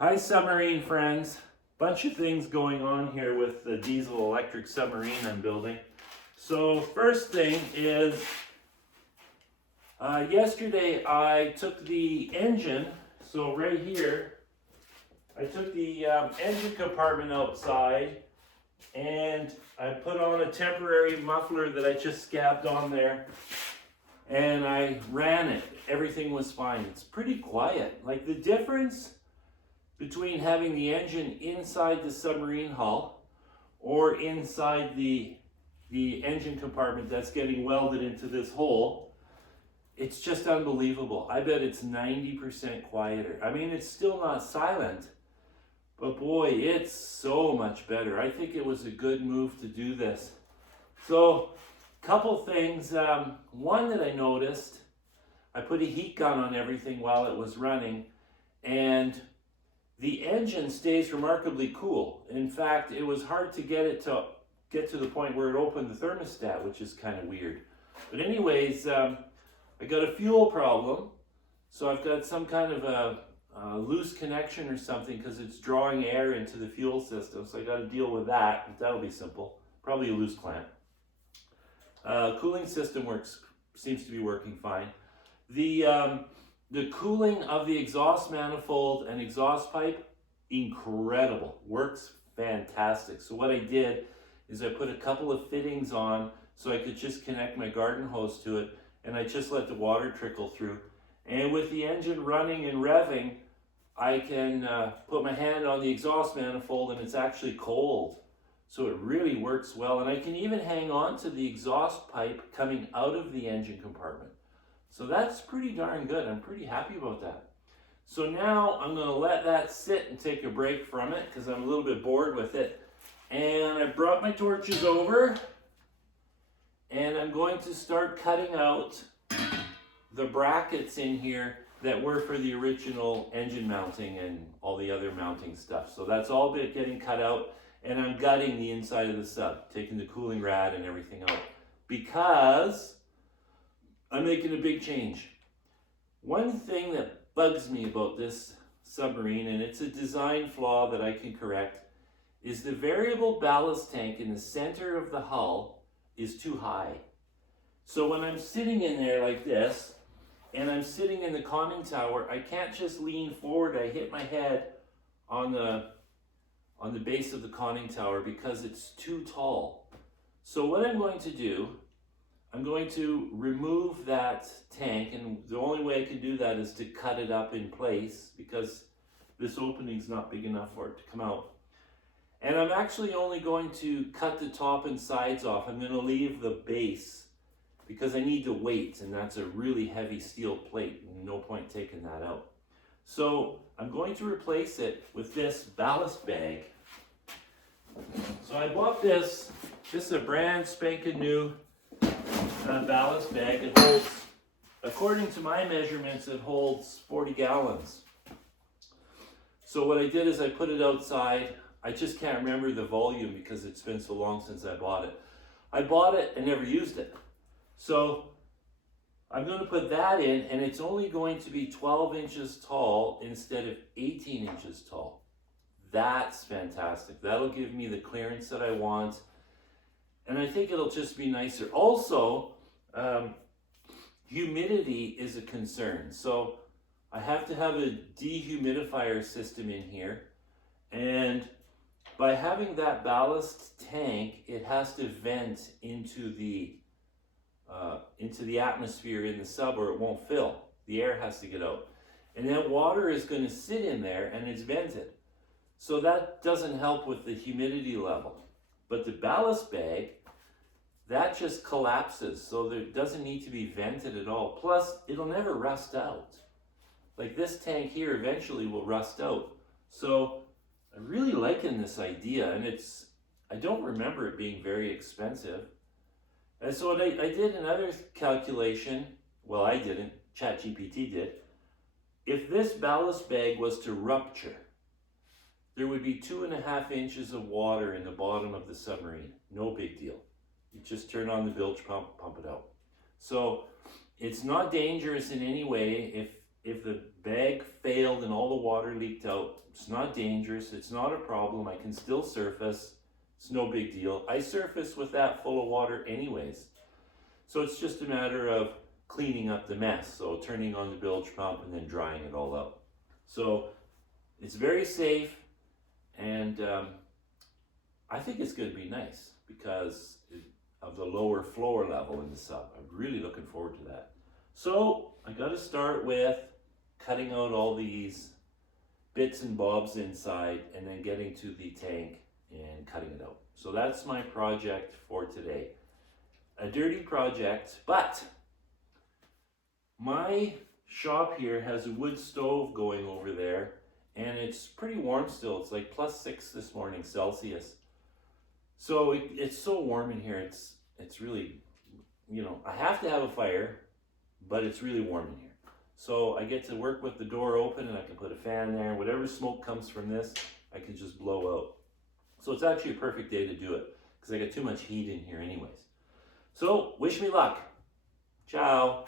Hi submarine friends. Bunch of things going on here with the diesel electric submarine I'm building. So first thing is, yesterday I took the engine, so right here, I took the engine compartment outside and I put on a temporary muffler that I just scabbed on there and I ran it. Everything was fine. It's pretty quiet. Like the difference between having the engine inside the submarine hull or inside the engine compartment that's getting welded into this hole, it's just unbelievable. I bet it's 90% quieter. I mean, it's still not silent, but boy, it's so much better. I think it was a good move to do this. So, couple things. One that I noticed, I put a heat gun on everything while it was running, and the engine stays remarkably cool. In fact, it was hard to get to the point where it opened the thermostat, which is kind of weird. But anyways, I got a fuel problem. So I've got some kind of a loose connection or something because it's drawing air into the fuel system. So I got to deal with that. But that'll be simple. Probably a loose clamp. Cooling system seems to be working fine. The cooling of the exhaust manifold and exhaust pipe, incredible. Works fantastic. So what I did is I put a couple of fittings on so I could just connect my garden hose to it, and I just let the water trickle through. And with the engine running and revving, I can put my hand on the exhaust manifold and it's actually cold. So it really works well. And I can even hang on to the exhaust pipe coming out of the engine compartment. So that's pretty darn good. I'm pretty happy about that. So now I'm going to let that sit and take a break from it because I'm a little bit bored with it. And I brought my torches over and I'm going to start cutting out the brackets in here that were for the original engine mounting and all the other mounting stuff. So that's all getting cut out, and I'm gutting the inside of the sub, taking the cooling rad and everything out because I'm making a big change. One thing that bugs me about this submarine, and it's a design flaw that I can correct, is the variable ballast tank in the center of the hull is too high. So when I'm sitting in there like this, and I'm sitting in the conning tower, I can't just lean forward. I hit my head on the base of the conning tower because it's too tall. So what I'm going to do, I'm going to remove that tank, and the only way I can do that is to cut it up in place because this opening's not big enough for it to come out. And I'm actually only going to cut the top and sides off. I'm going to leave the base because I need the weight, and that's a really heavy steel plate. No point taking that out. So I'm going to replace it with this ballast bag. So I bought this. This is a brand spanking new ballast bag. It holds, according to my measurements, it holds 40 gallons. So what I did is I put it outside. I just can't remember the volume because it's been so long since I bought it. I bought it and never used it. So I'm going to put that in, and it's only going to be 12 inches tall instead of 18 inches tall. That's fantastic. That'll give me the clearance that I want, and I think it'll just be nicer. Also, humidity is a concern. So I have to have a dehumidifier system in here, and by having that ballast tank, it has to vent into the atmosphere in the sub or it won't fill. The air has to get out. And then water is going to sit in there and it's vented. So that doesn't help with the humidity level. But the ballast bag, that just collapses. So there doesn't need to be vented at all. Plus, it'll never rust out. Like this tank here eventually will rust out. So I'm really liking this idea, and I don't remember it being very expensive. And so I did another calculation. Well, I didn't. ChatGPT did. If this ballast bag was to rupture, there would be 2.5 inches of water in the bottom of the submarine. No big deal. You just turn on the bilge pump, pump it out. So it's not dangerous in any way. If the bag failed and all the of water leaked out. It's not dangerous. It's not a problem. I can still surface. It's no big deal. I surface with that full of water anyways. So it's just a matter of cleaning up the mess. So turning on the bilge pump and then drying it all out. So it's very safe, and I think it's going to be nice because of the lower floor level in the sub. I'm really looking forward to that. So I got to start with cutting out all these bits and bobs inside and then getting to the tank and cutting it out. So that's my project for today. A dirty project, but my shop here has a wood stove going over there, and it's pretty warm still. It's like +6 this morning Celsius. So it's so warm in here. It's really, you know, I have to have a fire, but it's really warm in here. So I get to work with the door open, and I can put a fan there. Whatever smoke comes from this, I can just blow out. So it's actually a perfect day to do it because I got too much heat in here anyways. So wish me luck. Ciao.